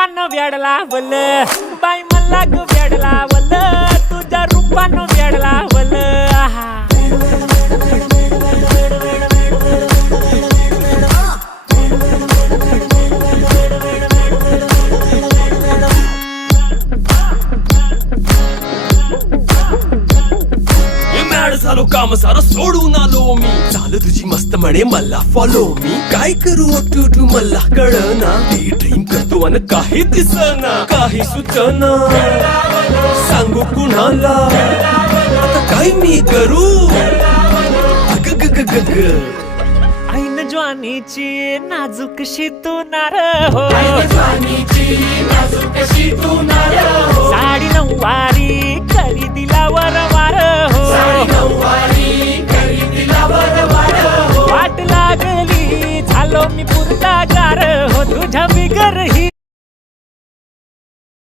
रूपानं वेड लावल बाई मला ग वेड लावल तुझ्या रूपानं वेड लावल झालो काम सारं सोडून आलो मी चाल तुझी मस्त म्हणे मला फॉलो मी काय करू टू मला कळना ती ड्रीम करतो आणि काही दिसना काही सुचना सांगू कुणाला आता काय मी करू अग ग ग ग ग ऐन ज्वानीची नाजूकशी तू नार हो साडी नऊवारी करी दिला वरवार हो वाट लागली झालो मी पुरता गार हो तुझ्या बिगर